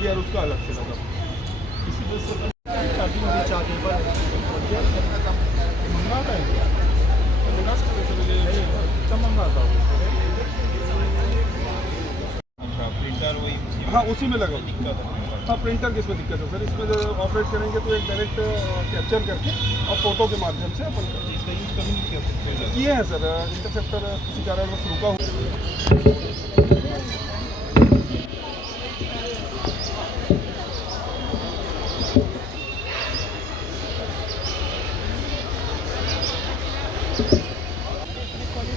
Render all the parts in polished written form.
DVR उसका अलग से लगा। इसी वजह से चार्जिंग भी चार्जिंग पर मंगाता है क्या मंगाता हूँ। अच्छा प्रिंटर वही हाँ उसी में लगा दिक्कत है। हाँ प्रिंटर की इसमें दिक्कत है सर। इसमें जब ऑपरेट करेंगे तो एक डायरेक्ट कैप्चर करके और फोटो के माध्यम से अपन इसका यूज कभी नहीं किया सकते किए हैं सर। इंटरसेप्टर किसी कारणवश रुका हुआ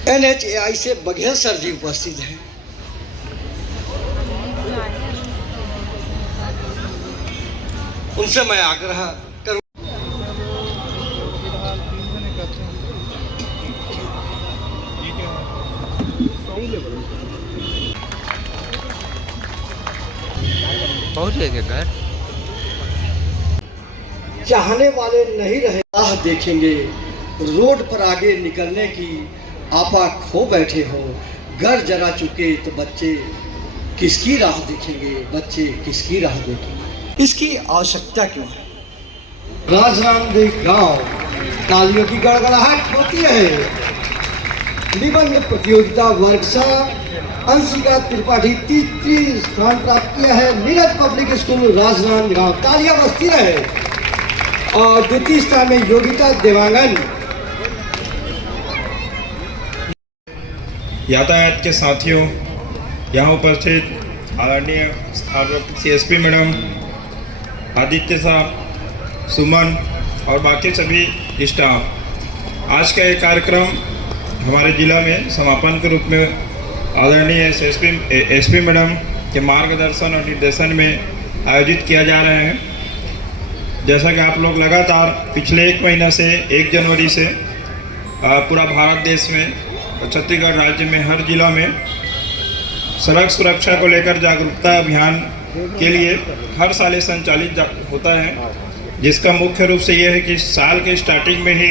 NHAI से बघेल सर जी उपस्थित हैं। उनसे मैं आग्रह करूं। पहुंच गए क्या घर? चाहने वाले नहीं रहे, राह देखेंगे रोड पर आगे निकलने की आपा खो बैठे हो। घर जरा चुके तो बच्चे किसकी राह देखेंगे, बच्चे किसकी राह देखेंगे। इसकी आवश्यकता क्यों है? राजनांदगांव गांव तालियों की गड़गड़ाहट होती है। निबंध प्रतियोगिता वर्ग सा अंशिका त्रिपाठी तीसरी स्थान प्राप्त किया है। नीरज पब्लिक स्कूल राजनांदगांव तालियां बजती रहे। और द्वितीय स्थान में योगिता देवांगन। यातायात के साथियों, यहाँ उपस्थित आदरणीय CSP मैडम, आदित्य साहब, सुमन और बाकी सभी स्टाफ, आज का ये कार्यक्रम हमारे ज़िला में समापन के रूप में आदरणीय SP मैडम के मार्गदर्शन और निर्देशन में आयोजित किया जा रहा है। जैसा कि आप लोग लगातार पिछले 1 महीना से 1 जनवरी से पूरा भारत देश में और छत्तीसगढ़ राज्य में हर जिला में सड़क सुरक्षा को लेकर जागरूकता अभियान के लिए हर साल ये संचालित होता है, जिसका मुख्य रूप से ये है कि साल के स्टार्टिंग में ही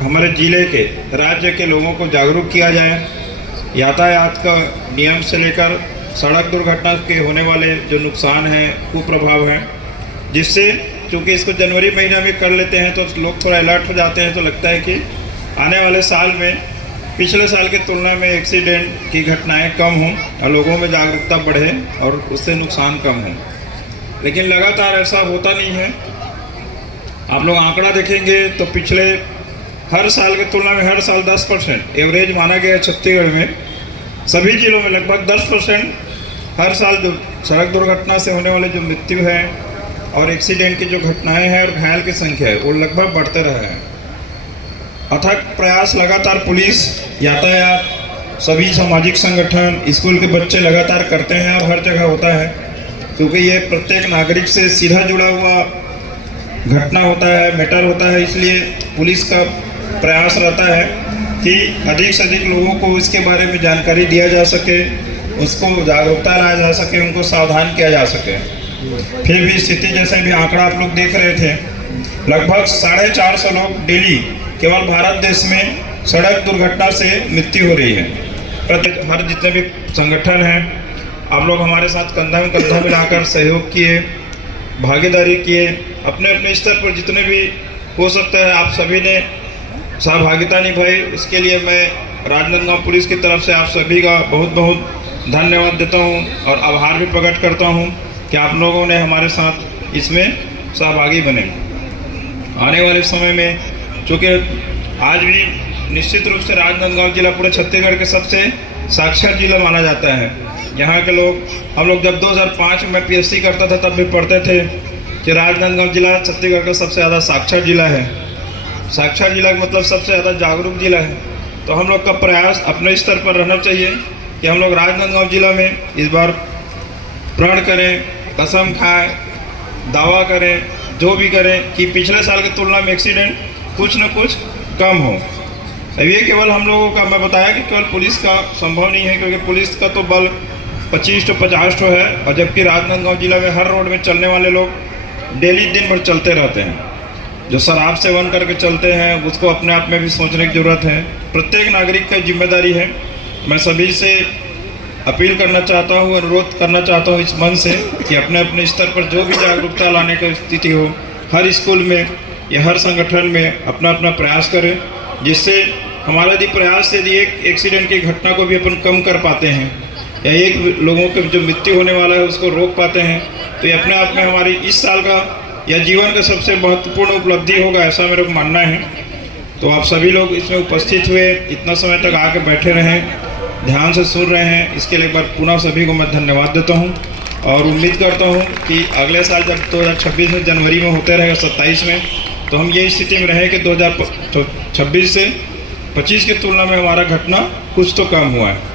हमारे ज़िले के राज्य के लोगों को जागरूक किया जाए। यातायात का नियम से लेकर सड़क दुर्घटना के होने वाले जो नुकसान हैं, कुप्रभाव हैं, जिससे चूँकि इसको जनवरी महीना में कर लेते हैं तो लोग थोड़ा अलर्ट हो जाते हैं, तो लगता है कि आने वाले साल में पिछले साल की तुलना में एक्सीडेंट की घटनाएं कम हों और लोगों में जागरूकता बढ़े और उससे नुकसान कम हो। लेकिन लगातार ऐसा होता नहीं है। आप लोग आंकड़ा देखेंगे तो पिछले हर साल की तुलना में हर साल 10% एवरेज माना गया है। छत्तीसगढ़ में सभी जिलों में लगभग 10% हर साल जो सड़क दुर्घटना से होने वाले जो मृत्यु है और एक्सीडेंट की जो घटनाएं हैं और घायल की संख्या है वो लगभग बढ़ते रहे हैं। अथक प्रयास लगातार पुलिस, यातायात, सभी सामाजिक संगठन, स्कूल के बच्चे लगातार करते हैं और हर जगह होता है, क्योंकि ये प्रत्येक नागरिक से सीधा जुड़ा हुआ घटना होता है, मैटर होता है। इसलिए पुलिस का प्रयास रहता है कि अधिक से अधिक लोगों को इसके बारे में जानकारी दिया जा सके, उसको जागरूकता लाया जा सके, उनको सावधान किया जा सके। फिर भी स्थिति जैसे भी आंकड़ा आप लोग देख रहे थे, लगभग 450 लोग डेली केवल भारत देश में सड़क दुर्घटना से मृत्यु हो रही है। हर जितने भी संगठन हैं, आप लोग हमारे साथ कंधा में कंधा मिलाकर सहयोग किए, भागीदारी किए, अपने अपने स्तर पर जितने भी हो सकता है आप सभी ने सहभागिता निभाई। उसके लिए मैं राजनांदगांव पुलिस की तरफ से आप सभी का बहुत बहुत धन्यवाद देता हूं और आभार भी प्रकट करता हूं कि आप लोगों ने हमारे साथ इसमें सहभागी बने। आने वाले समय में चूँकि आज भी निश्चित रूप से राजनांदगांव जिला पूरे छत्तीसगढ़ के सबसे साक्षर जिला माना जाता है। यहाँ के लोग, हम लोग जब 2005 में PSC करता था तब भी पढ़ते थे कि राजनांदगांव जिला छत्तीसगढ़ का सबसे ज़्यादा साक्षर जिला है। साक्षर जिला का मतलब सबसे ज़्यादा जागरूक जिला है। तो हम लोग का प्रयास अपने स्तर पर रहना चाहिए कि हम लोग राजनांदगांव जिला में इस बार प्रण करें, कसम खाएं, दावा करें, जो भी करें कि पिछले साल की तुलना में एक्सीडेंट कुछ न कुछ कम हो। अब ये केवल हम लोगों का, मैं बताया कि केवल पुलिस का संभव नहीं है, क्योंकि पुलिस का तो बल 25 to 50 है, और जबकि राजनांदगांव जिला में हर रोड में चलने वाले लोग डेली दिन भर चलते रहते हैं। जो शराब सेवन करके चलते हैं उसको अपने आप में भी सोचने की ज़रूरत है। प्रत्येक नागरिक की जिम्मेदारी है। मैं सभी से अपील करना चाहता हूँ, अनुरोध करना चाहता हूँ इस मन से कि अपने अपने स्तर पर जो भी जागरूकता लाने की स्थिति हो, हर स्कूल में या हर संगठन में अपना अपना प्रयास करें, जिससे हमारा यदि प्रयास यदि एक एक्सीडेंट की घटना को भी अपन कम कर पाते हैं या एक लोगों के जो मृत्यु होने वाला है उसको रोक पाते हैं, तो ये अपने आप में हमारी इस साल का या जीवन का सबसे महत्वपूर्ण उपलब्धि होगा, ऐसा मेरा को मानना है। तो आप सभी लोग इसमें उपस्थित हुए, इतना समय तक आके बैठे रहें, ध्यान से सुन रहे हैं, इसके लिए एक बार पुनः सभी को मैं धन्यवाद देता हूं और उम्मीद करता हूं कि अगले साल जब 2026 में जनवरी में होते रहेगा 27 में, तो हम ये स्थिति में रहें कि 2026 से 25 की तुलना में हमारा घटना कुछ तो कम हुआ है।